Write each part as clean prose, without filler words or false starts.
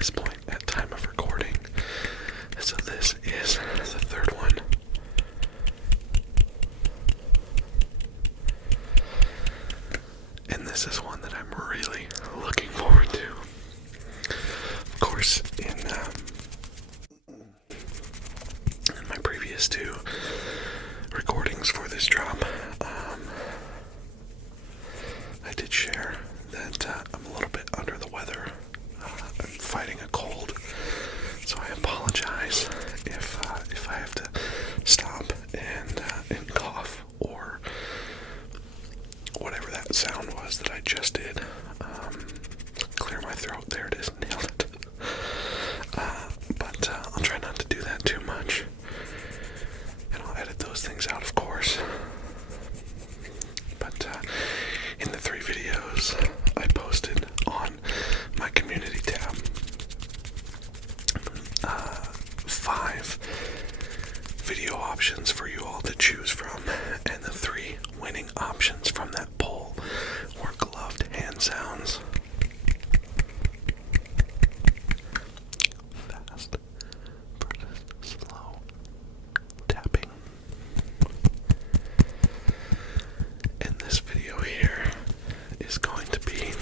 this point at time of recording. And so this is the third one. And this is one that I'm really looking forward to. Of course, in my previous two recordings for this drop, I did share that I'm a little bit under the weather. I'm fighting a cold, so I apologize if I have to stop and cough or whatever that sound was that I just did. Clear my throat. There it is. Nailed it. But I'll try not to do that too much. And I'll edit those things out, of course. But in the 3 videos I posted on my community tab, 5 video options for you all to choose from, and the 3 winning options from that poll were gloved hand sounds, fast versus slow tapping. And this video here is going to be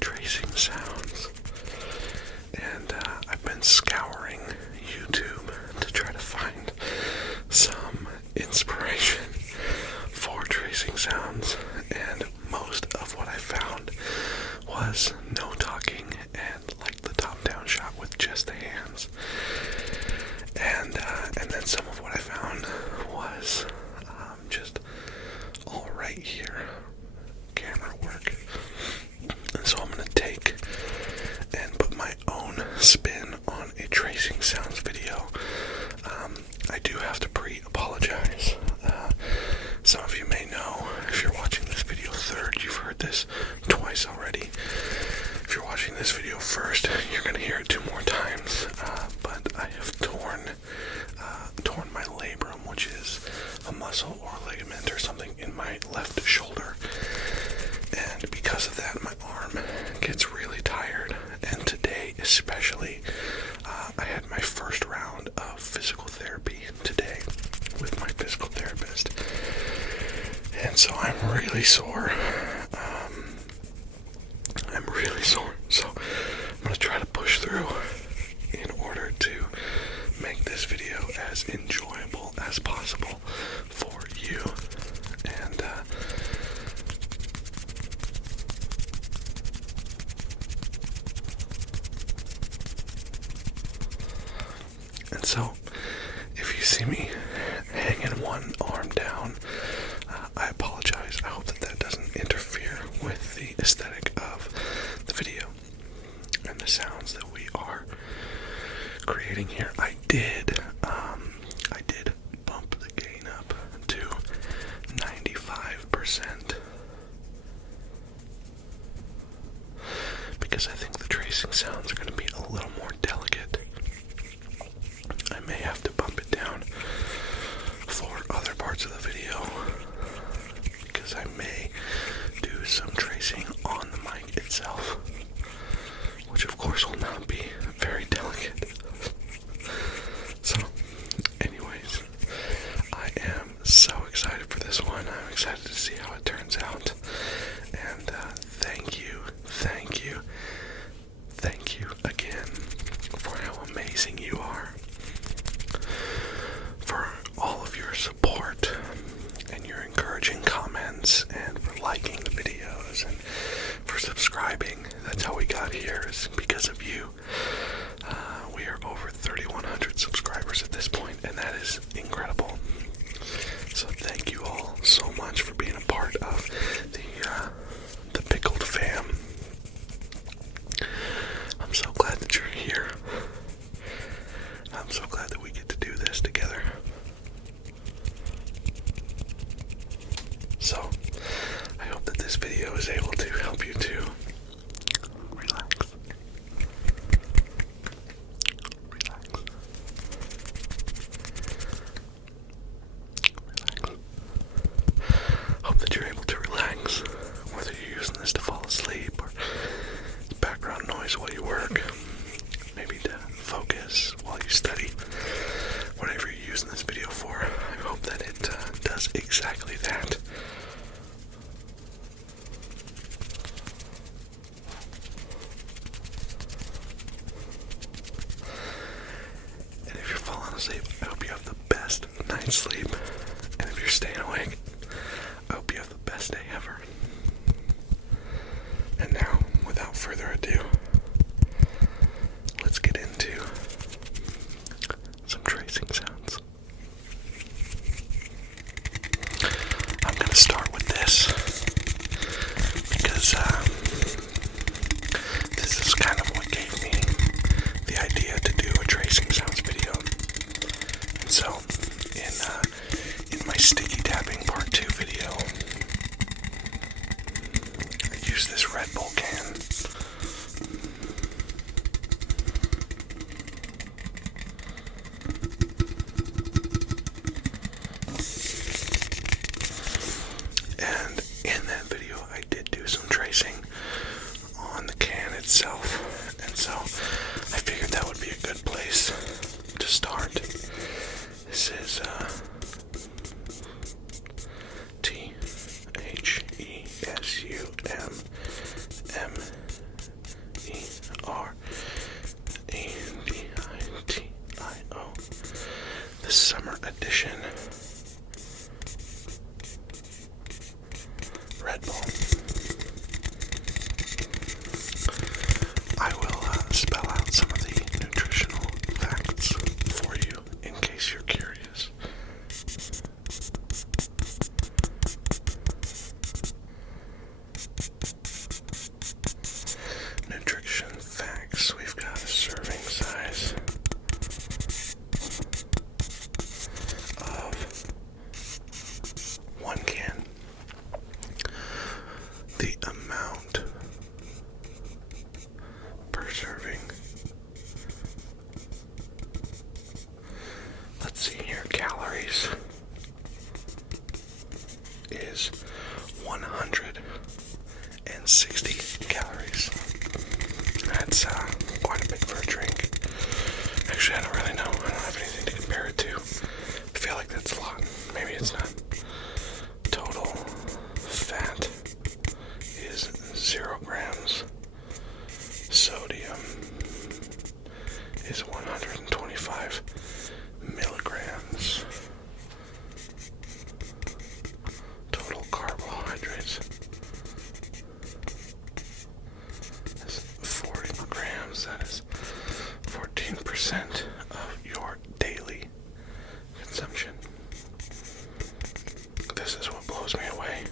tracing sounds. And I've been scouring YouTube to try to find some inspiration for tracing sounds, and most of what I found was no talking and like the top-down shot with just the hands. And then some of what I found was just all right here camera work. And so I'm going to take and put my own spin on a tracing sounds video. I do have to pre-apologize. Some of you may know, if you're watching this video third, you've heard this twice already. If you're watching this video first, you're going to hear it 2 more times. But I have torn my labrum, which is a muscle or a ligament or something in my left shoulder. And because of that, my arm gets really tired. And today especially, I had my first round of physical therapy today with my physical therapist. And so I'm really sore. So I'm going to try to push through in order to make this video as enjoyable as possible for you. And so, if you see me hanging one arm down, I apologize. I hope that doesn't interfere with the aesthetic of the video and the sounds that we are creating here. I did bump the gain up to 95% because I think the tracing sounds are going to be a little more delicate. I may have to bump it down for other parts of the video because I may do some tracing on the mic itself, which of course will not be very delicate. So, anyways, I am so excited for this one. I'm excited to see how it turns out. And thank you again for how amazing you are, for all of your support and your encouraging comments, and for liking the videos and for subscribing. That's how we got here, is because of you. We are over 3,100 subscribers at this point, and that is incredible. So thank you all so much for being a part of the PiCKLED fam. I'm so glad that you're here. I'm so glad that we get to do this together. So, I hope that this video is able to help you to relax. Hope that you're able to relax use this Red Bull can. And in that video, I did do some tracing on the can itself, and so I figured that would be a good place to start. This is THESUMERADITIO, the summer edition Red Bull. I will spell out some of the nutritional facts for you in case you're curious. Nutrition facts. We've got a serving size of 1 can. The amount per serving. Let's see here. Calories is 160 calories. That's quite a bit for a drink. Actually, I don't really know. I don't have anything to compare it to. I feel like that's a lot. Maybe it's not. Total fat is 0 grams. Sodium is 125 milligrams. Total carbohydrates is 40 grams. That is 14% of your daily consumption. This is what blows me away.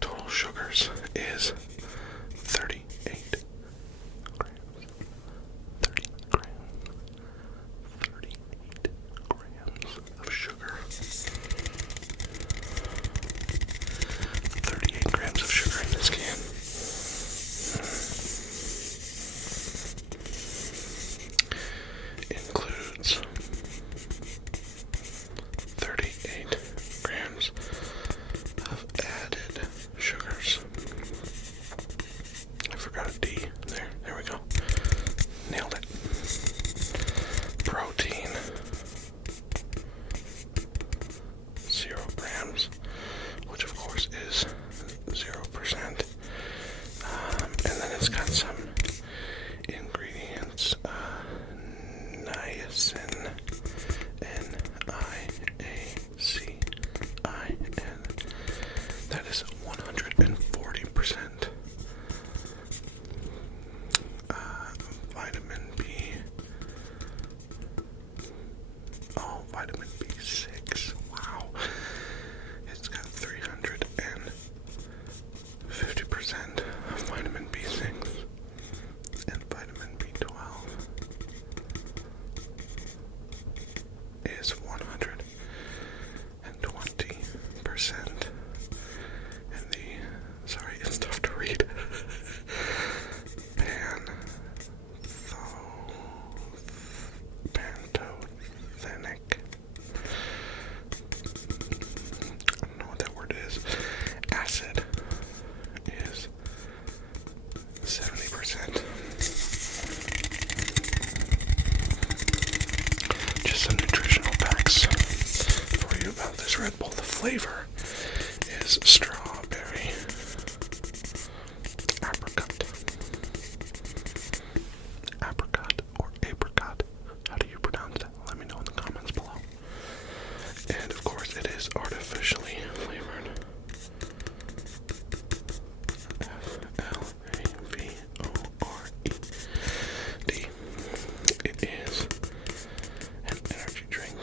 Total sugars is 38 grams. 38 grams of sugar. 38 grams of sugar in this can. Includes 38 grams of added sugars. I forgot a D there. There we go. Nailed it. Protein. 0 grams, which of course is 0%. And then it's got some ingredients. Niacin. NIACIN. That is 140%. Vitamin B. Oh, vitamin B6. Wow. It's got 350% of vitamin B6 and vitamin B12 is 120%. And sorry, it's tough to read. Pantothenic. I don't know what that word is. Acid is 70%. Just some nutritional facts for you about this Red Bull. The flavor is strawberry, apricot or apricot. How do you pronounce that? Let me know in the comments below. And of course, it is artificially flavored. FLAVORED. It is an energy drink.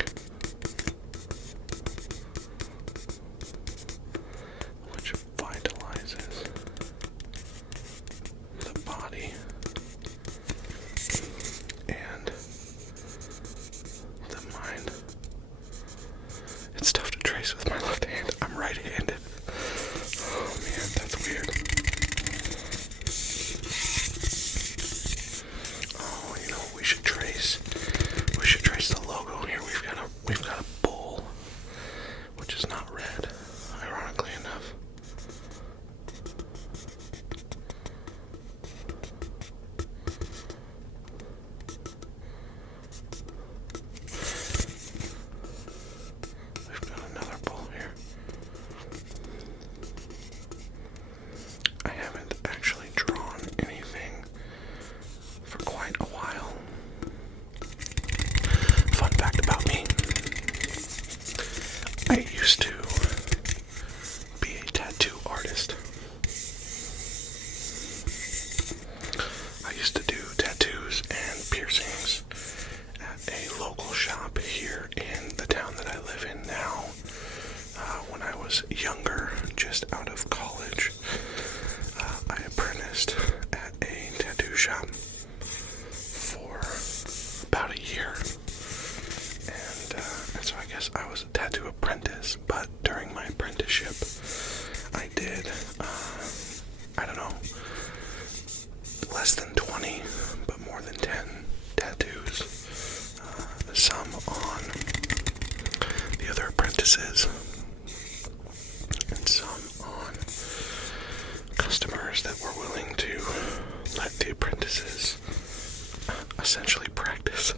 practiced at a tattoo shop for about a year. And so I guess I was a tattoo apprentice, but during my apprenticeship, I did, I don't know, less than 20, but more than 10 tattoos. Some on the other apprentices, and some on customers that were willing to let the apprentices essentially practice.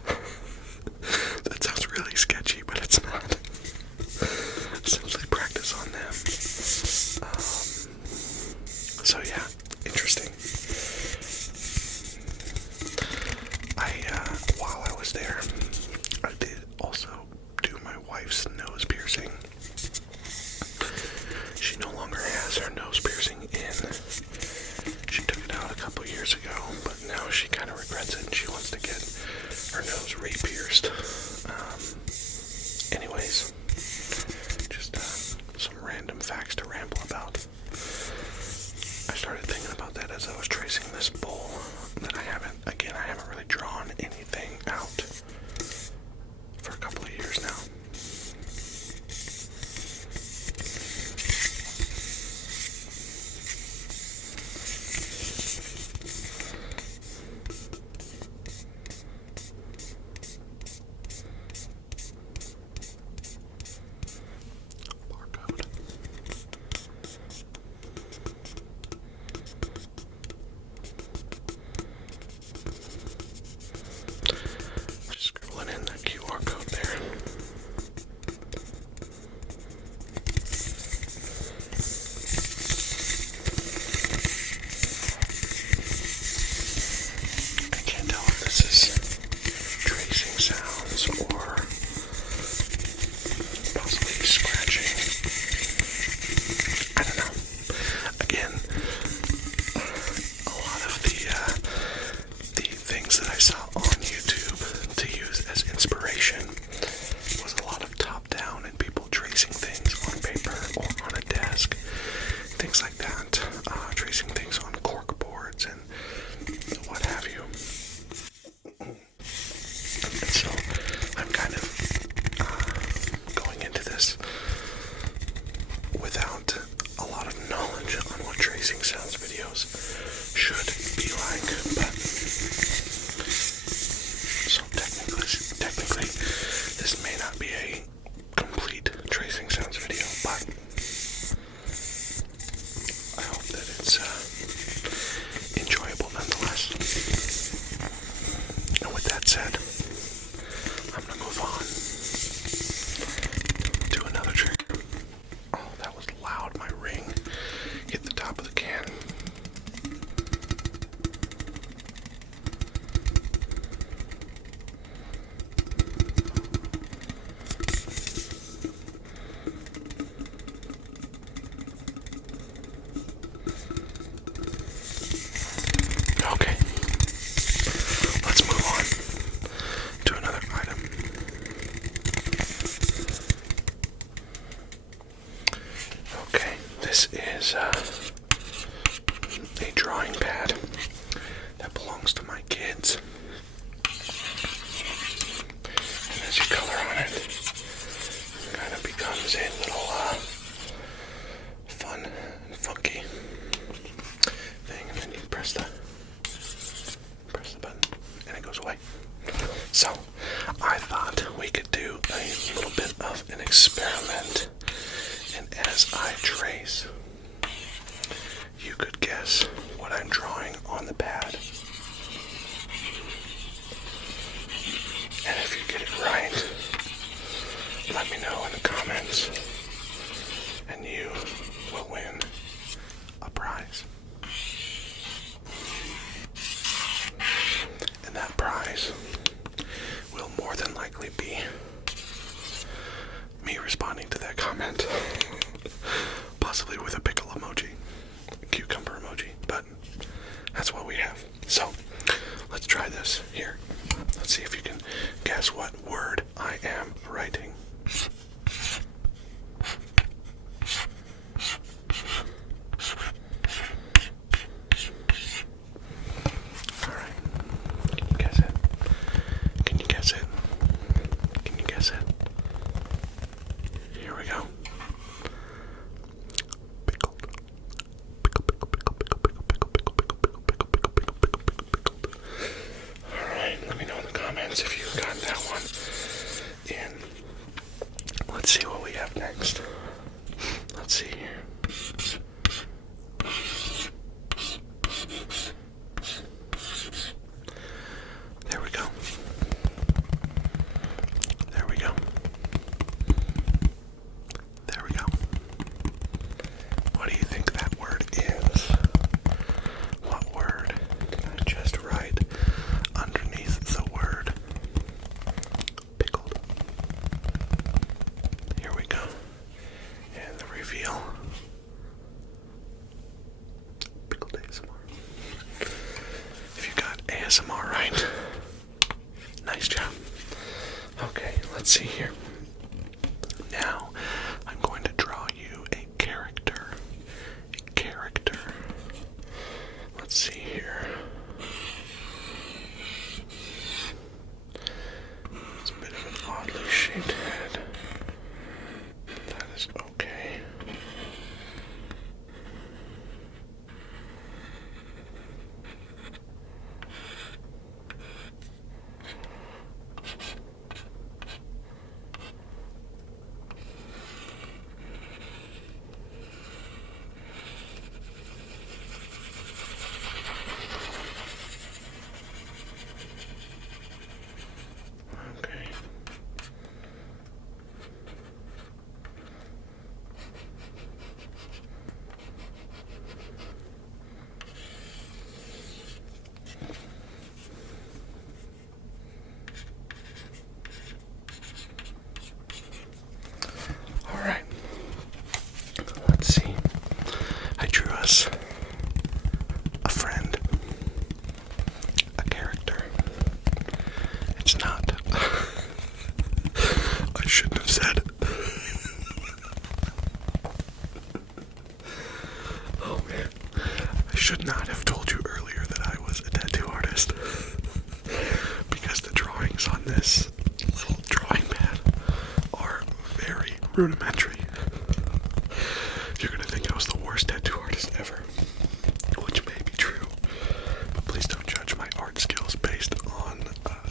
That sounds really sketchy, but it's not. Essentially practice on them. So yeah, interesting. While I was there, I did also do my wife's nose piercing. She no longer has her nose piercing in. She took it out a couple years ago, but now she kind of regrets it and she wants to get her nose re-pierced. Anyways, just some random facts to ramble about. I started thinking about that as I was tracing this bowl that I haven't really drawn anything out for a couple of years now. Barcode. Just scribbling in that QR code there. I can't tell if this is tracing sounds or possibly scratching. I don't know. Again, a lot of the things that I saw on YouTube to use as inspiration was a lot of top-down and people tracing things on paper or on a desk, things like that, tracing things on cork boards and what have you. And so I'm kind of going into this without a lot of knowledge on what tracing sounds videos should be like, but so technically this may not be a complete tracing sounds video, but I hope that it's enjoyable nonetheless. And with that said, I'm gonna move on to another trigger. Oh, that was loud. My ring hit the top of the can. Okay, let's move on to another item. Okay, this is a drawing pad that belongs to my kids. And as you color on it, it kind of becomes a little fun and funky thing, and then you press the button and it goes away. So I thought we could do a little bit of an experiment, and as I trace, you could guess what I'm drawing on the pad. And if you get it right, let me know in the comments, and you will win a prize. And that prize will more than likely be me responding to that comment, possibly with a pickle emoji, a cucumber emoji, but that's what we have. So let's try this here. Let's see if you can guess what word I am writing. ASMR, right? Nice job. Okay, let's see here. Now, I'm going to draw you a character. A character. Let's see here. It's a bit of an oddly shaped head. That is okay. Okay. All right. Let's see. I drew us a friend, a character. It's not. I shouldn't have said it. Oh man. I should not have told you earlier that I was a tattoo artist. Because the drawings on this little drawing pad are very rudimentary. You're gonna think I was the worst tattoo artist ever. Which may be true. But please don't judge my art skills based on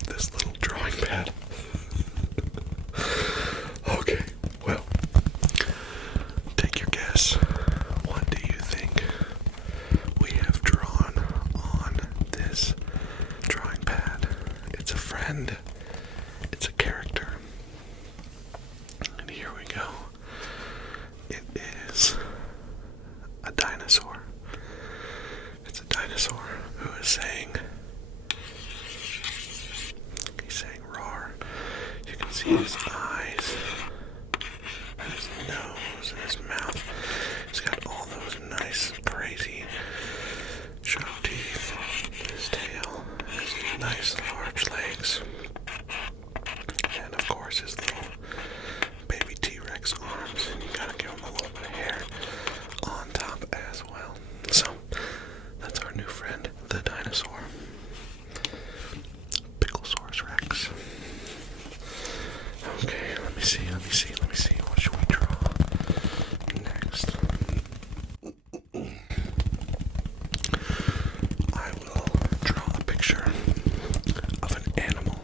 this little drawing pad. Okay, well, take your guess. What do you think we have drawn on this drawing pad? It's a friend. It's a character. And here we go. It is a dinosaur. It's a dinosaur who is saying, he's saying roar. You can see his eyes, and his nose, and his mouth. He's got all those nice, crazy, sharp teeth. His tail, his nice, large legs. And of course, his little baby T-Rex arms. And you gotta give him a little bit of hair on top as well. So, that's our new friend, the dinosaur. Picklesaurus Rex. Okay, let me see. What should we draw next? I will draw a picture of an animal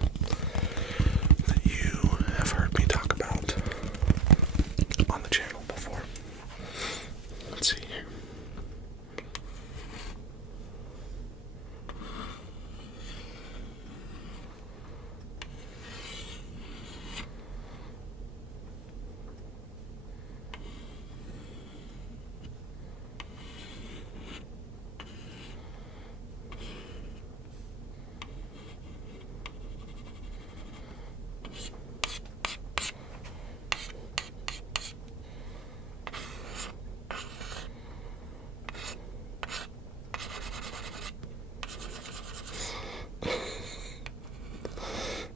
that you have heard me talk about on the channel before. Let's see here.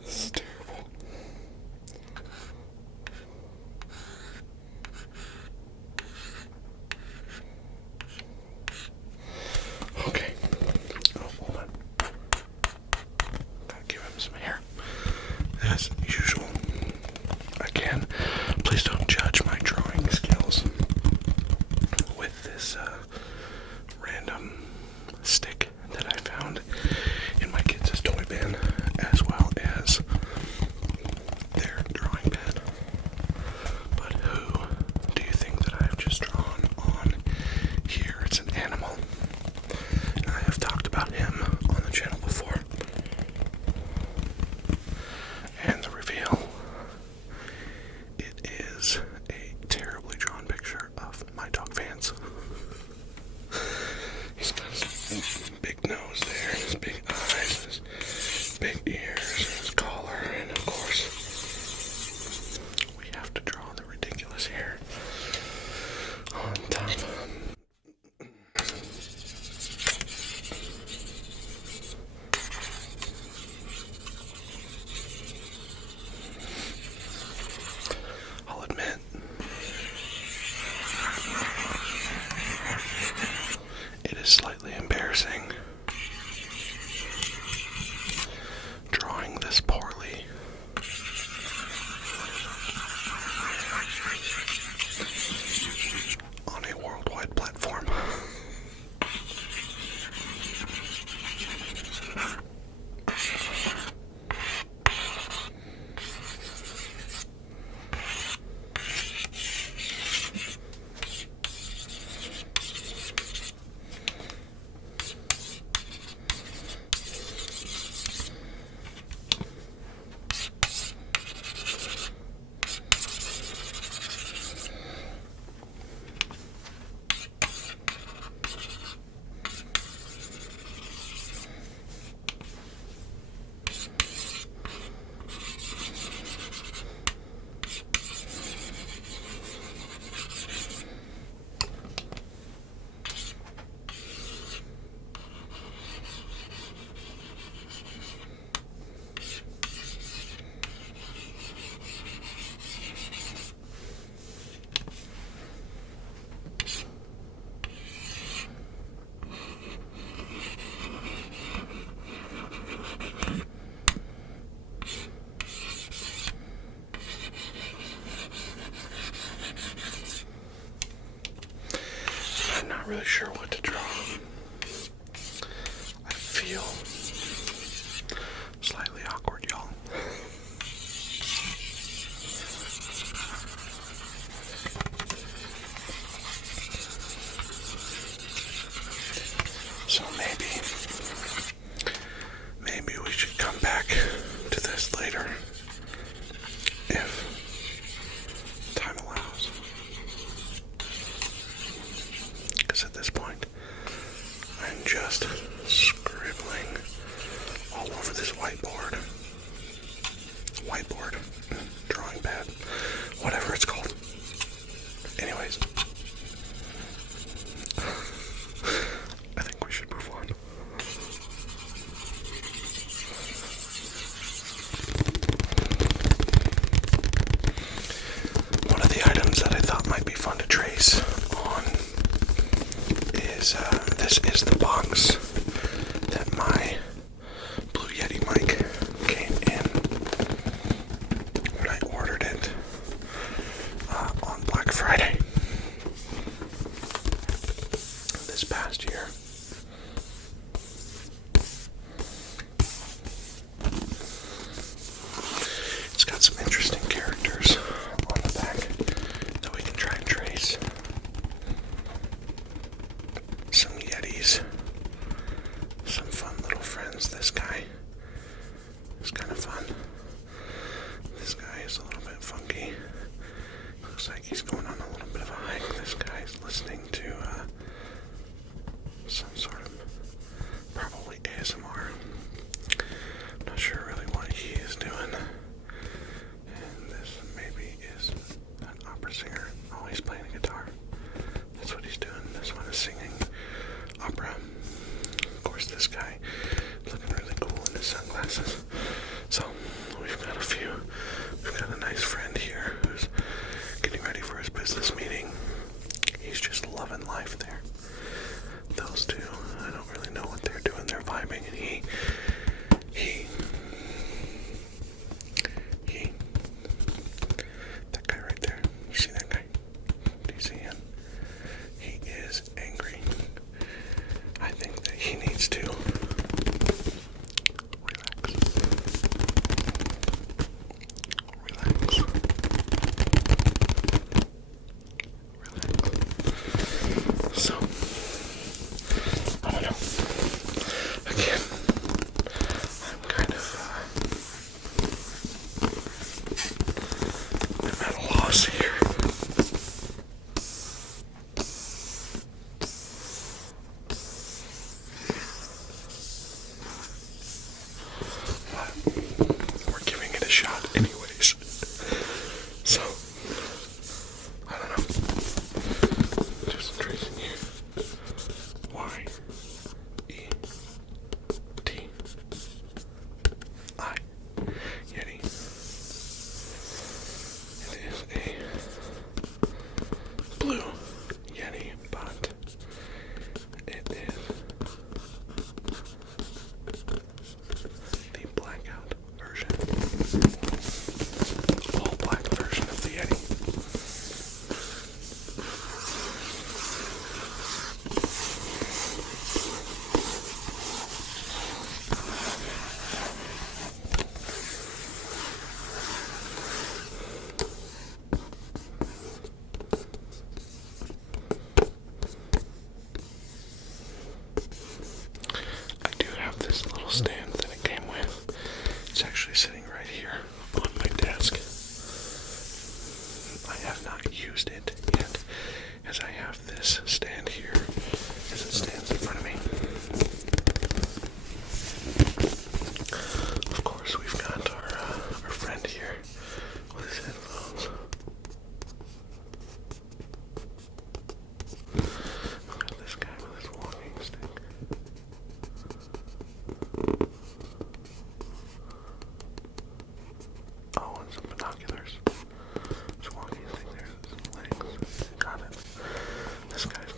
This is terrible. Okay. Oh, hold on. Gotta give him some hair. As usual. Again, please don't judge my drawing skills with this random stick that I found in my kids' toy bin, as well as their drawing pad. But who do you think that I've just drawn on here? It's an animal. And I have talked about him on the channel before. And the reveal, it is a terribly drawn picture of my dog Vance. He's got his big nose there, his big eyes, his big ears, his collar, and of course, we have to draw the ridiculous hair on top. sure what to draw. I feel slightly awkward, y'all. So maybe we should come back to this later, if time allows. Because at this point, I'm just scribbling all over this whiteboard, drawing pad, whatever it's called. Anyways, I think we should move on. One of the items that I thought might be fun to trace on is, this is the box that my Blue Yeti mic came in when I ordered it on Black Friday this past year. It's got some interesting characters on the back that we can try and trace. Some Yetis, some fun little friends. This guy is kind of fun. This guy is a little bit funky. Looks like he's going on a little bit of a hike. This guy's listening to some sort of probably ASMR. Not sure really what he is doing. And this maybe is an opera singer. Oh, he's playing a guitar. That's what he's doing. This one is singing opera. Of course, this guy is looking really cool in his sunglasses. So, we've got a nice friend here who's getting ready for his business meeting. He's just loving life there. Those two, I don't really know what they're doing. They're vibing, and he, that guy right there. You see that guy? Do you see him? He is angry. I think that he needs to relax. So, I don't know. Again, I'm kind of, I'm at a loss here. But we're giving it a shot anyways. So, I don't know. Just tracing here. Y E T I Yeti. It is a blue Yeti, but it is the blackout version. All black version of the Yeti. I do have this little stand that it came with. It's actually sitting right here on my desk. I have not used it yet, as I have this stand here as it stands in front of me. Of course, we've got our friend here with his headphones. We've got this guy with his walking stick. Oh, and some binoculars. His walking stick, there's his legs. Got it. This guy's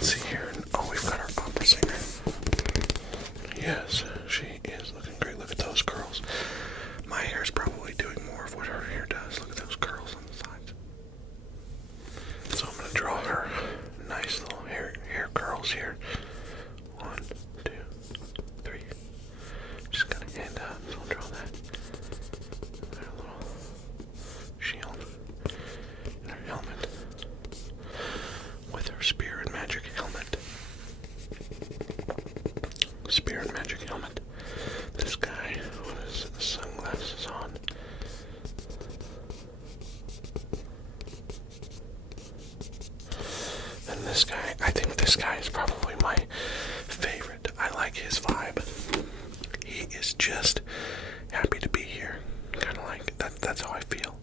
Let's see here. Oh, we've got our opera singer. Yes, she is looking great. Look at those curls. My hair is probably doing more of what her hair does. Look at those curls on the sides. So I'm going to draw her nice little hair curls here. 1, 2, 3. Just got a hand up, so I'll draw that. Her little shield. And her helmet. With her spear and magic helmet. Spear and magic helmet. This guy with his sunglasses on. And this guy, I think this guy is probably my favorite. I like his vibe. He is just happy to be here. Kind of like, that's how I feel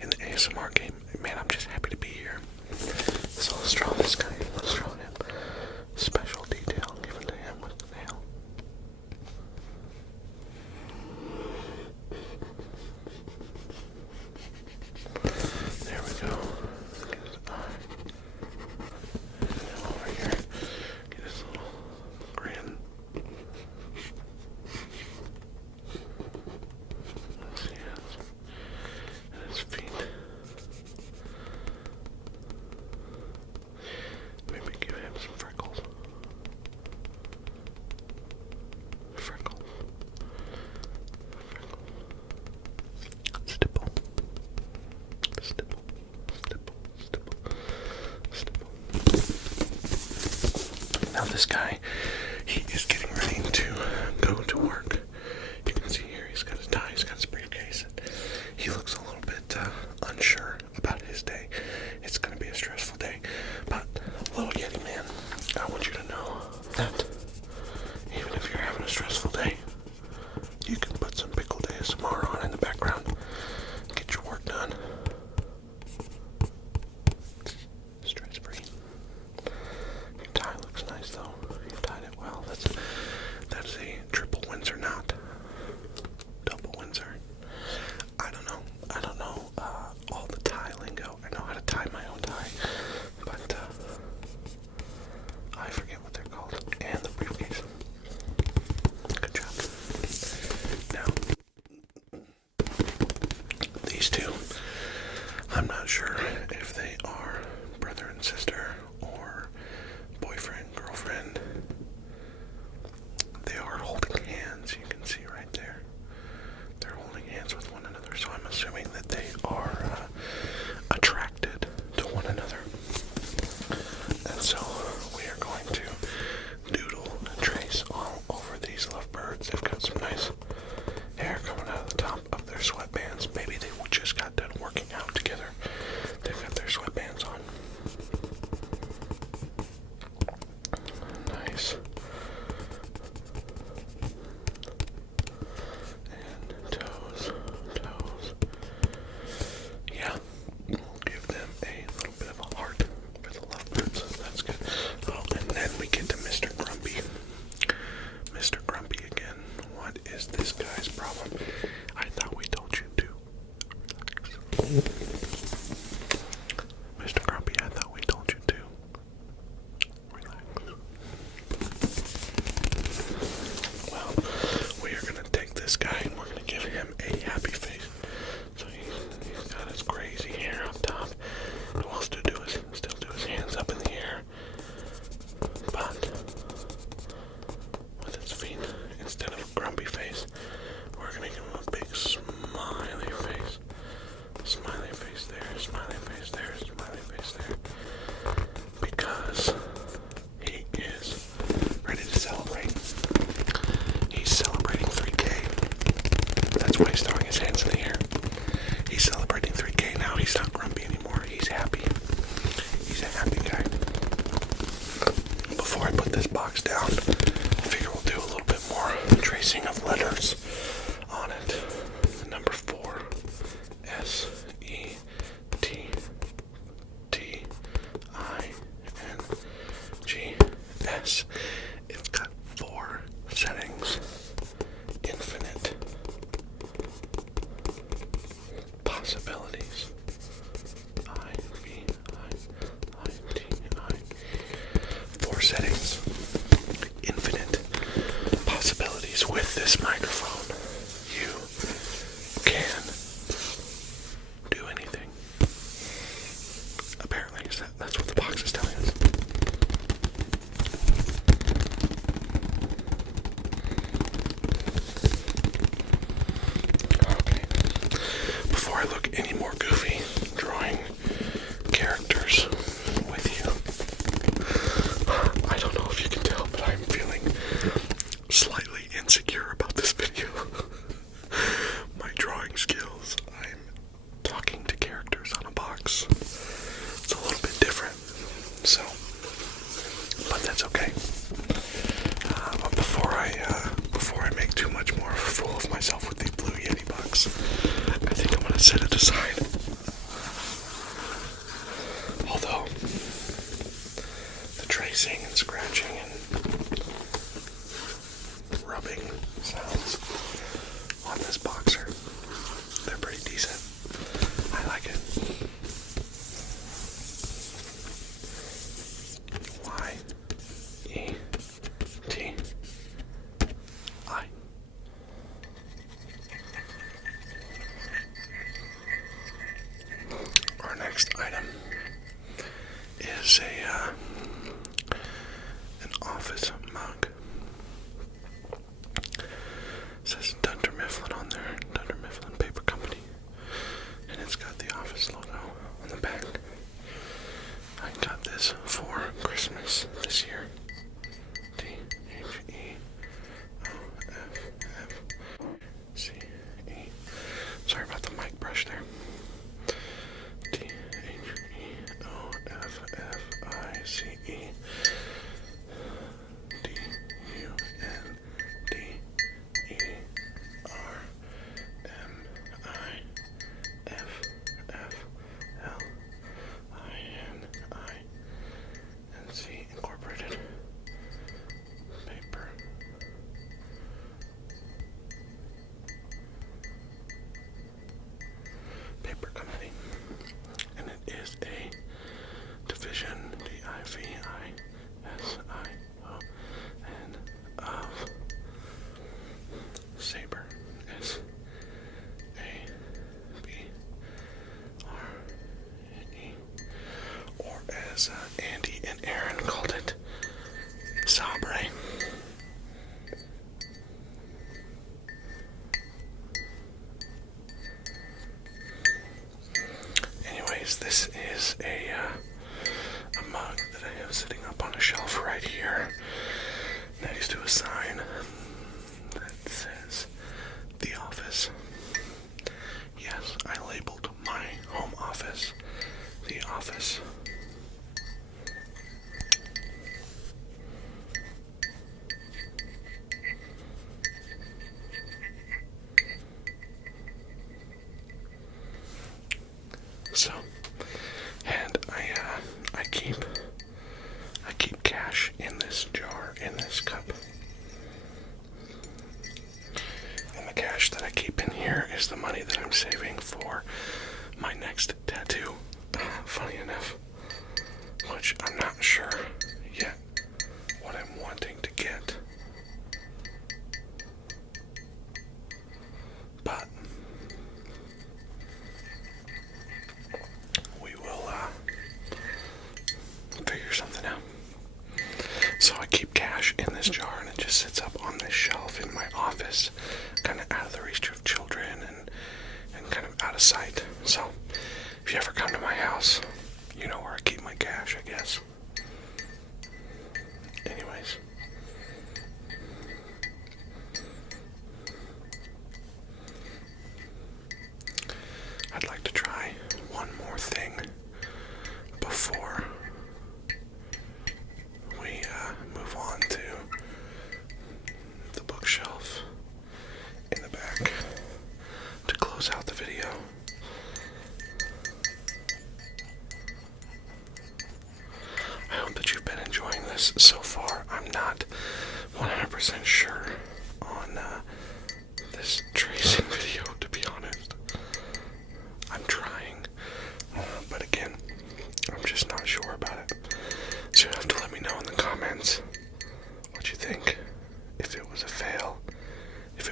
in the ASMR game. Man, I'm just happy to be here. So let's draw this guy. Let's draw him. Special detail given to him with the nail. There we go. Get his eye. And over here. Get his little grin. Let's see and his feet. Maybe give him some freckles. Freckles. Stipple. Stipple. Stipple. Stipple. Stipple. Now this guy, he is getting ready to go to work. You can see here he's got his tie, he's got his briefcase. He looks a little bit unsure about his day. It's going to be a stressful day. But, little Yeti man, I want you to know that even if you're having a stressful day, you can put some PiCKLED ASMR on in the background. Get your work done. Stress free. Your tie looks nice though. You've tied it well. That is a triple Windsor knot. Double Windsor. I don't know all the tie lingo. I know how to tie my own tie, but I forget what they're called. And the briefcase. Good job. Now, these two, I'm not sure if they are brother and sister or boyfriend, girlfriend. They are holding hands, you can see right there. They're holding hands with one another, so I'm assuming that they are attracted to one another. And so we are going to doodle and trace all over these lovebirds. They've got some nice hair coming out of the top of their sweatbands. Maybe they just got done working out together. They've got their sweatbands on. Nice. And toes. Yeah, we'll give them a little bit of a heart for the lovebirds. That's good. Oh, and then we get to Mr. Grumpy. Mr. Grumpy again. What is this guy's problem? I thought we told you to. Relax. Mr. Grumpy, I thought we told you to. Relax. Well, we are going to take this guy and we're going to give him a happy face. So he's got his crazy hair up top. He wants to still do his hands up in the air. But with his feet, instead of a grumpy face, we're going to give him a big smiley face. Smiley face there, smiley face there, smiley face there. Because he is ready to celebrate. He's celebrating 3K. That's why he's throwing his hands in the air. He's celebrating 3K now. He's not grumpy anymore. He's happy. He's a happy guy. Before I put this box down, I figure we'll do a little bit more tracing of letters on it. Number 4. S-E-T-T-I-N-G-S. It's got 4 settings. Infinite possibilities. I-V-I-I-T-I. this microphone, you can do anything. Apparently, that's what the box is telling us. Okay. Before I look any more goofy drawing characters with you, I don't know if you can tell, but I'm feeling slightly insecure about this video. My drawing skills, I'm talking to characters on a box. It's a little bit different, so, but that's okay. But before I make too much more of a fool of myself with the Blue Yeti box, I think I'm gonna set it aside. Although the tracing and scratching and rubbing sounds on this boxer, they're pretty decent. I like it. Y-E-T-I. Our next item is an office mug. It says Dunder Mifflin on there, Dunder Mifflin Paper Company, and it's got the office logo on the back. I got this for Christmas this year. T-H-E-O-F-F-C-E. Sorry about the mic brush there. T-H-E-O-F-F-I-C-E. D-U-N-D-E-R-M-I-F-F-L-I-N-I-N-C Incorporated. Paper Company. And it is a division, D-I-V-I-S-I-O-N, of Saber, S-A-B-R-E, or as Andy and Aaron called it, Sabre. Anyways, this is a mug that I have sitting up on a shelf right here next to a sign that says The Office. Yes, I labeled my home office The Office. So, and I keep cash in this jar, in this cup. And the cash that I keep in here is the money that I'm saving for my next tattoo. Funny enough, which I'm not sure yet what I'm wanting to get. But we will figure something out. So I keep cash in this jar, and it just sits up on this shelf in my office, kind of out of the reach of children and kind of out of sight. So if you ever come to my house, you know where I keep my cash, I guess. Anyways. I'd like to try one more thing before we move on to the bookshelf in the back to close out the video. I hope that you've been enjoying this so far. I'm not 100% sure on this tracing video, to be honest. I'm trying, but again, I'm just not sure about it. So you have to let me know in the comments what you think. If it was a fail, if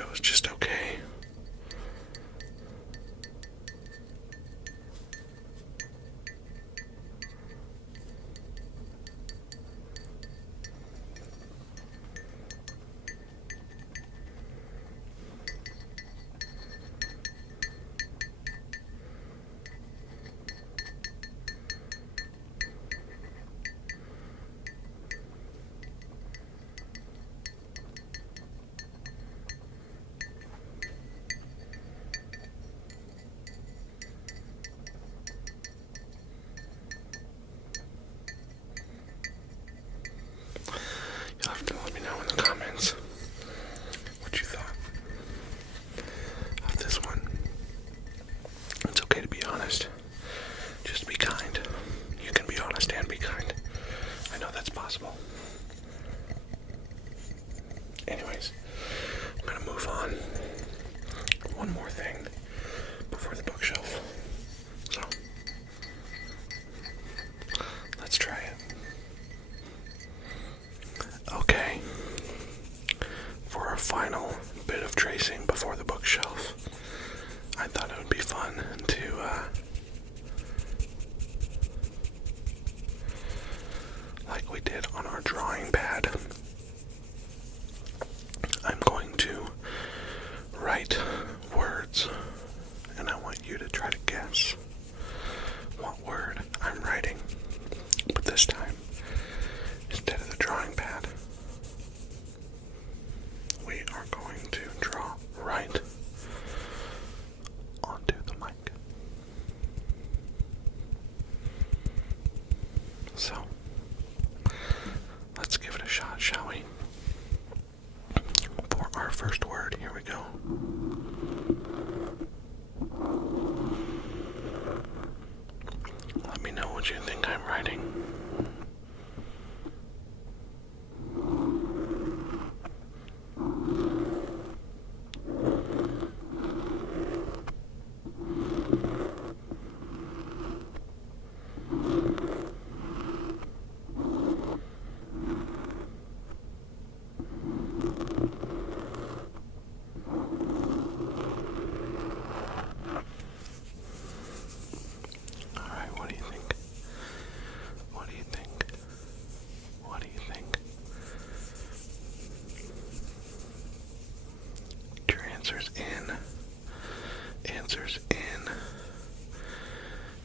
possible. Anyways, I'm gonna move on. One more thing before the bookshelf. So, let's try it. Okay. For our final bit of tracing before the bookshelf, I thought it would be fun to like we did on our drawing pad, I'm going to write words, and I want you to try to guess what word I'm writing. But this time, instead of the drawing pad, we are going to draw right onto the mic. So, let's give it a shot, shall we? For our first word, here we go. Let me know what you think I'm writing. Alright, what do you think? What do you think? What do you think? Your answer's in. Answer's in.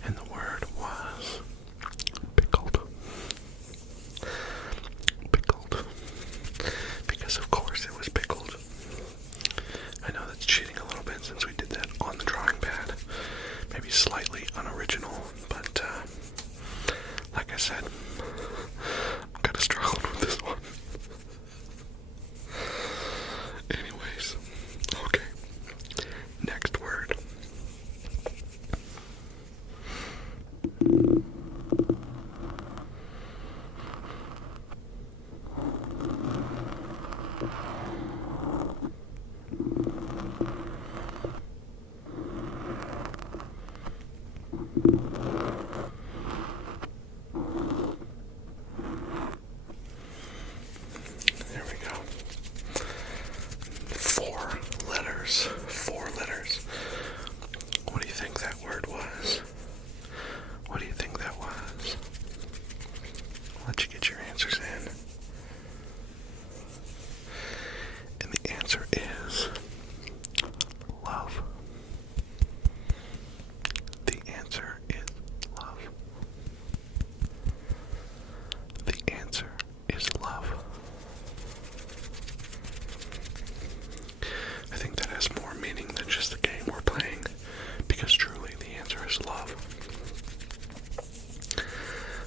And the word was pickled. Pickled. Because of course it was pickled. I know that's cheating a little bit since we did that on the drawing pad. Maybe slightly unoriginal, but like I said, I'm kind of struggling with this one. Anyways, okay. Next word. There we go. 4 letters. 4 letters. What do you think that word was? What do you think that was? I'll let you get your answers in. And the answer is love. The answer is love. The answer is love. I think that has more meaning than just the game we're playing, because truly the answer is love.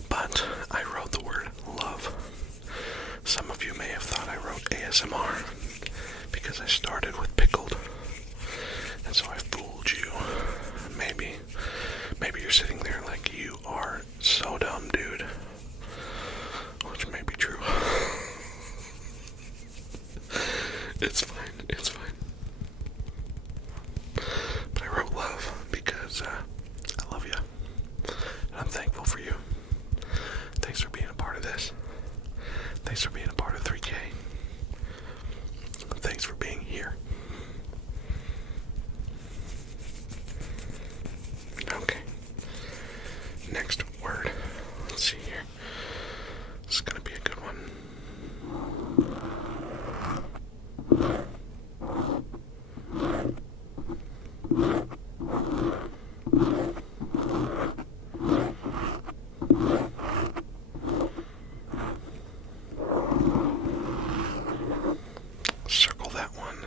But I wrote the word love. Some of you may have thought I wrote ASMR because I started with pickled, and so I fooled you. Maybe you're sitting there like, you are so dumb, dude. Which may be true. It's fine, it's fine. But I wrote love because I love you. And I'm thankful for you. Thanks for being a part of this. Thanks for being a part of 3K. Thanks for being here. Okay. Next word. Let's see here. This is gonna be a good one. Circle that one.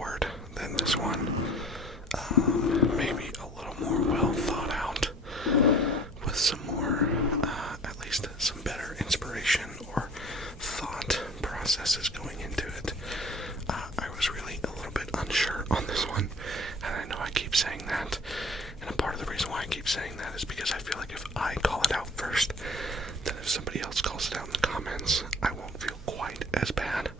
awkward than this one. Maybe a little more well thought out, with some more, at least some better inspiration or thought processes going into it. I was really a little bit unsure on this one, and I know I keep saying that, and a part of the reason why I keep saying that is because I feel like if I call it out first, then if somebody else calls it out in the comments, I won't feel quite as bad.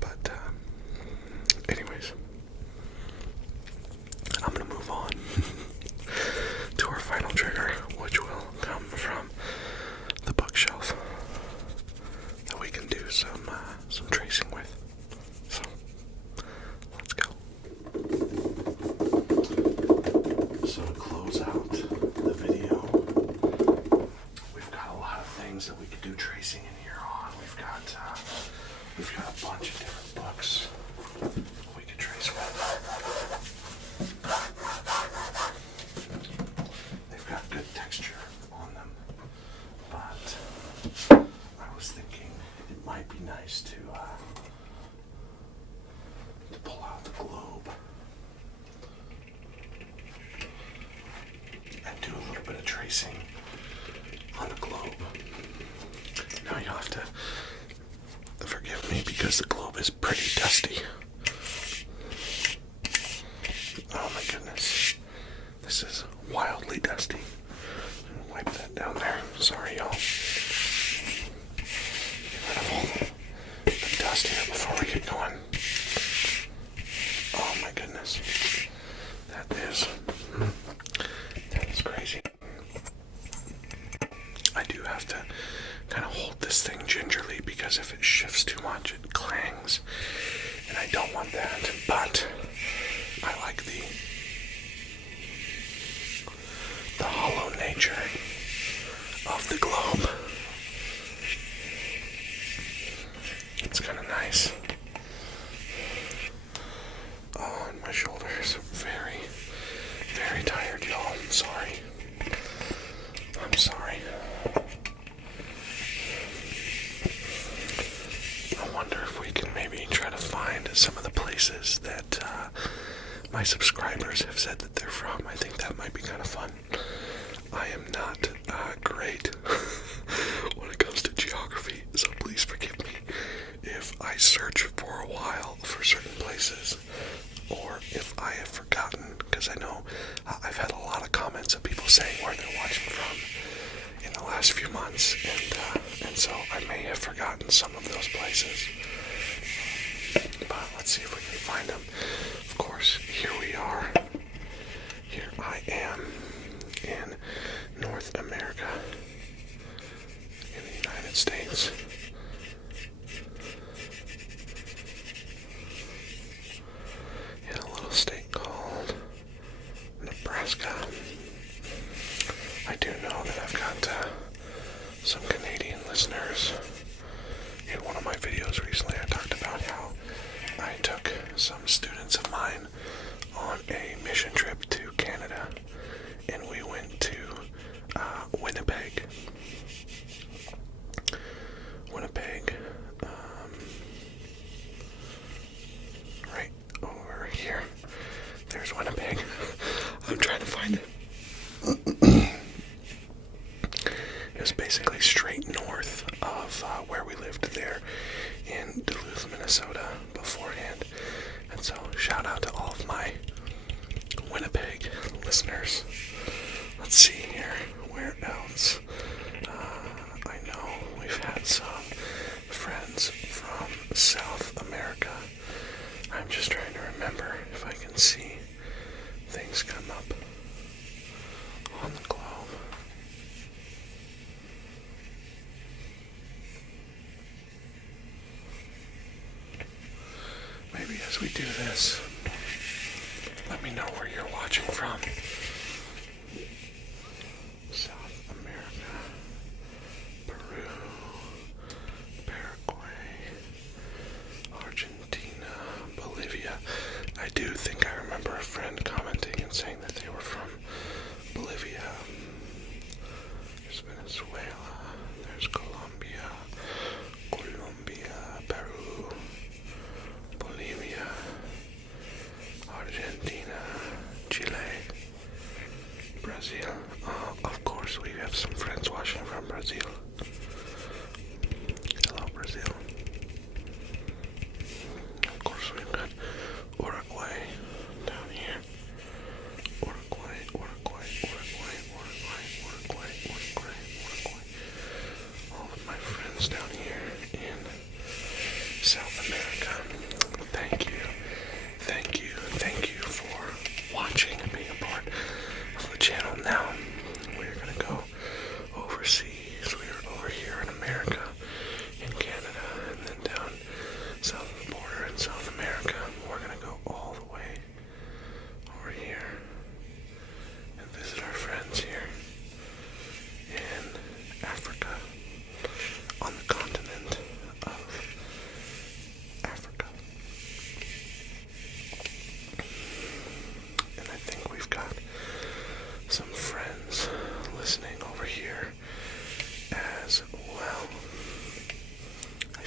But, anyways, I'm gonna move on to our final trigger, which will come from the bookshelf that we can do some tracing with. So, let's go. So to close out the video, we've got a lot of things that we could do tracing in here on. We've got a bunch of different books we could trace with. They've got good texture on them, but I was thinking it might be nice to pull out the globe and do a little bit of tracing on the globe. Now you'll have to forgive me because the globe is pretty dusty. Oh my goodness. This is wildly dusty. Wipe that down there. Sorry, y'all. Get rid of all the dust here before we get going. Oh my goodness. That is crazy. I do have to kind of hold this thing gingerly because if it shifts too much, it clangs. And I don't want that. But I like the hollow nature of the globe. It's kind of nice. Oh, and my shoulders are very, very tired, y'all. I'm sorry. I'm sorry. I wonder if we can maybe try to find some of the places that my subscribers have said that they're from. I think that might be kind of fun. I am not great when it comes to geography, so please forgive me if I search for a while for certain places, or if I have forgotten, because I know I've had a lot of comments of people saying where they're watching from in the last few months, and so I may have forgotten some of those places. But let's see if we can find them. Of course, here we are. Here I am in North America, in the United States. In a little state called Nebraska. I do know that I've got some Canadian listeners. In one of my videos recently, I talked about how I took some students of mine on a mission trip to Canada, and we went to Winnipeg. Right over here. There's Winnipeg. I'm trying to find it. It was basically straight north of where we lived there in Duluth, Minnesota beforehand. And so shout out to all of my Winnipeg listeners. Let's see here. Where else? I know we've had some friends from South America. I'm just trying to remember if I can see things come up on the globe. Maybe as we do this, let me know where you're watching from. South America, Peru, Paraguay, Argentina, Bolivia. I do think I remember a friend commenting and saying that they were from Bolivia. There's Venezuela, there's Colombia, Colombia.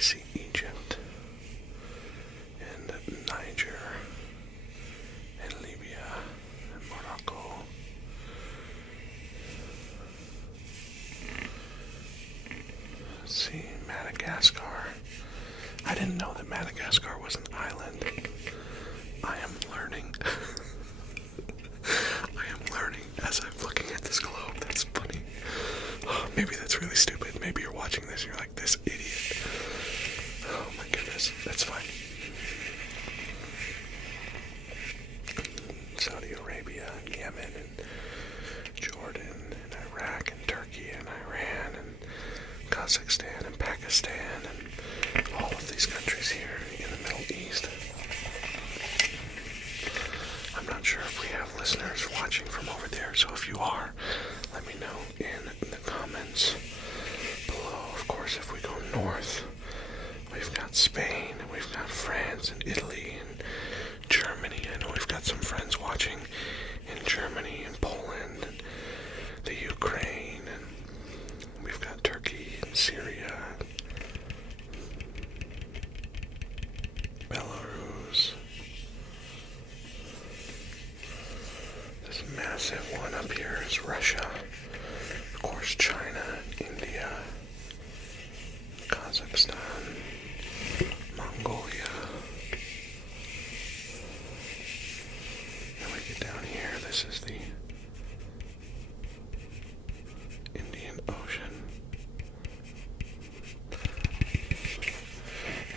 see Egypt and Niger and Libya and Morocco. Let's see, Madagascar. I didn't know that Madagascar was an island. I am learning. I am learning as I'm looking at this globe. That's funny. Oh, maybe that's really stupid. Maybe you're watching this and you're like, this idiot. Oh my goodness. That's fine. Saudi Arabia and Yemen and Jordan and Iraq and Turkey and Iran and Kazakhstan and Pakistan and all of these countries here in the Middle East. I'm not sure if we have listeners watching from over there, so if you are, let me know in the comments below. Of course, if we go north, we've got Spain, and we've got France, and Italy, and Germany. I know we've got some friends watching in Germany, and Poland, and the Ukraine, and we've got Turkey, and Syria, Belarus. This massive one up here is Russia. Of course, China, India, Kazakhstan, Mongolia. And we get down here, this is the Indian Ocean.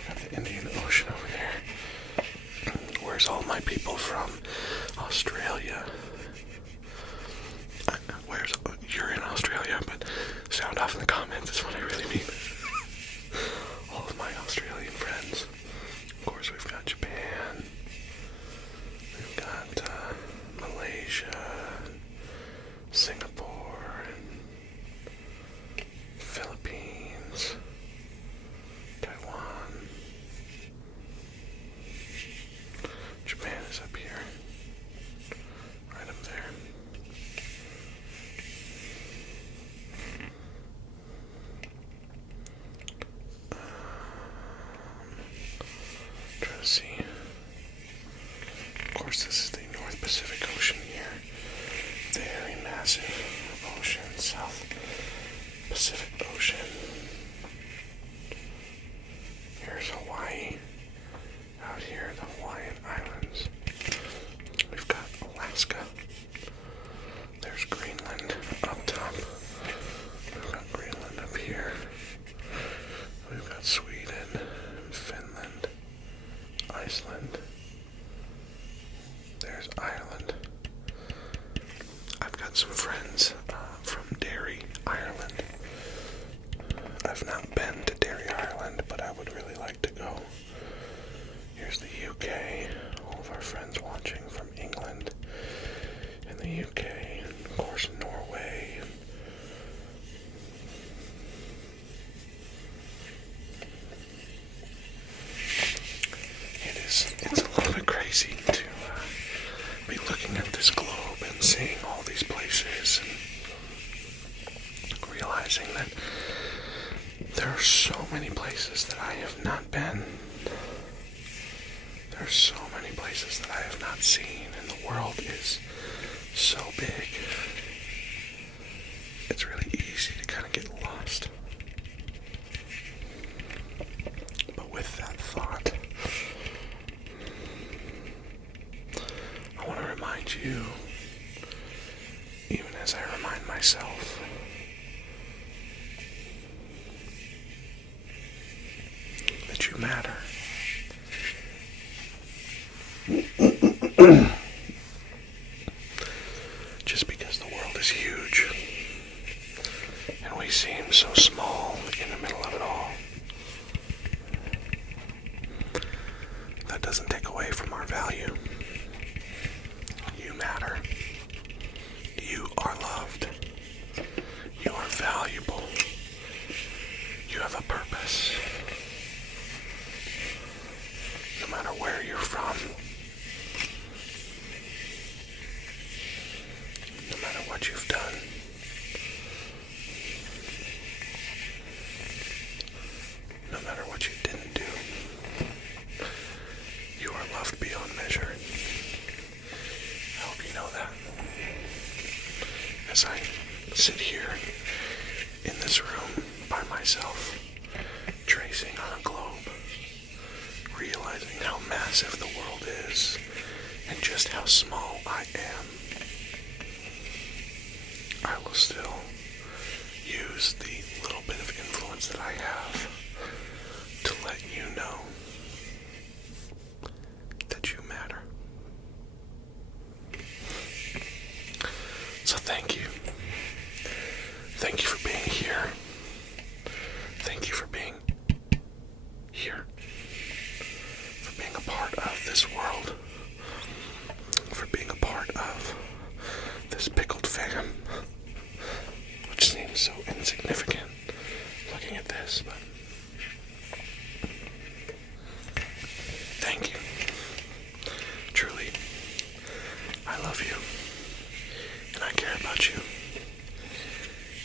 Got the Indian Ocean over there. Where's all my people from? Australia. You're in Australia, but sound off in the comments is what I really mean. All of my Australian friends. Of course, we've got Japan. We've got Malaysia, Singapore, Philippines, Taiwan. Japan is up here. Right up there. Trying to see. Of course, this is the North Pacific Ocean here. Very massive ocean. South Pacific Ocean. Here's Hawaii. Out here, the Hawaiian Islands. We've got Alaska. There's Greenland up top. We've got Greenland up here. We've got Sweden, Finland, Iceland. There's Ireland. I've got some friends from Derry, Ireland. I've not been to Derry, Ireland, but I would really like to go. Here's the UK. All of our friends watching from England and the UK, and of course Norway. It's a little bit crazy to be looking at this globe and seeing all these places and realizing that there are so many places that I have not been. There are so many places that I have not seen, and the world is so big. It's really easy to kind of get lost. But with that thought, I want to remind you, even as I remind myself, that you matter. Just because the world is huge and we seem so small in the middle of it all, that doesn't take away from our value. You matter. You are loved. You are valuable. You have a purpose. No matter where you're from, no matter what you've done, no matter what you did. massive the world is and just how small I am, I will still use the little bit of influence that I have to let you know that you matter. So thank you. Thank you for being here. Thank you for being here. For being a part of this world. For being a part of this pickled fam. Which seems so insignificant looking at this, but thank you. Truly, I love you. And I care about you.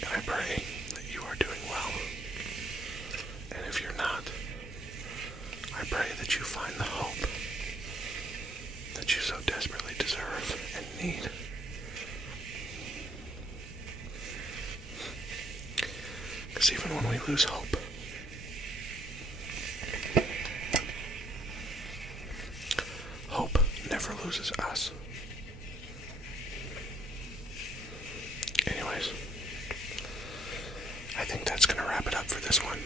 And I pray that you are doing well. And if you're not, I pray that you find the hope that you so desperately deserve and need. Because even when we lose hope, hope never loses us. Anyways, I think that's going to wrap it up for this one.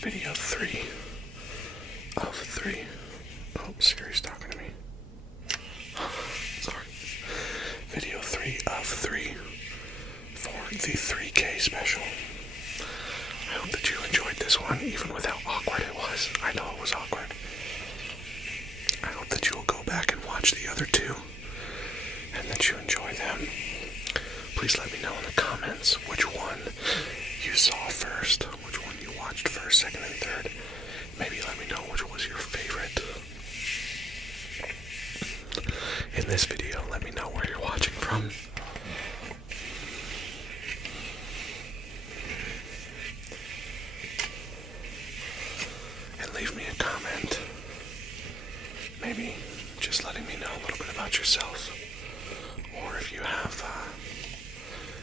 Video 3 of 3. Oh, Siri's talking to me. Sorry. Video 3 of 3 for the 3K special. I hope that you enjoyed this one, even with how awkward it was. I know it was awkward. I hope that you will go back and watch the other two, and that you enjoy them. Please let me know in the comments which one you saw first, which one you watched first, second, and third. Maybe let me know which was your favorite. In this video, let me know where you're watching from. And leave me a comment. Maybe just letting me know a little bit about yourself. Or if you have,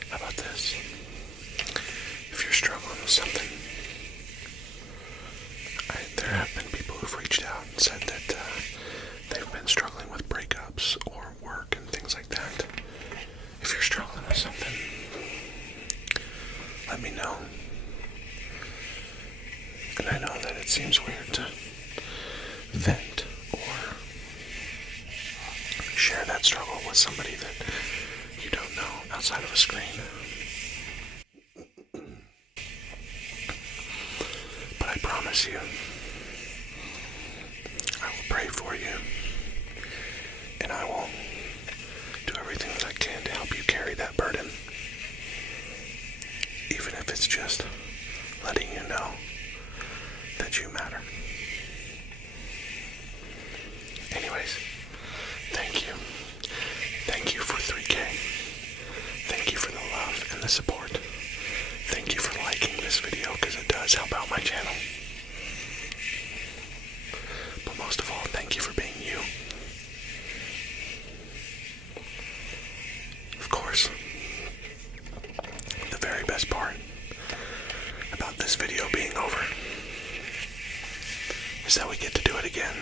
how about this? If you're struggling with something, there have been people who've reached out and said that they've been struggling with breakups or work and things like that. If you're struggling with something, let me know. And I know that it seems weird to vent or share that struggle with somebody that you don't know outside of a screen. But I promise you, I will pray for you, and I will do everything that I can to help you carry that burden, even if it's just letting you know that you matter. Anyways, thank you. Thank you for 3K. Thank you for the love and the support. Thank you for liking this video, because it does help out my channel. But most of all, thank you for being you. Of course, the very best part about this video being over is that we get to do it again.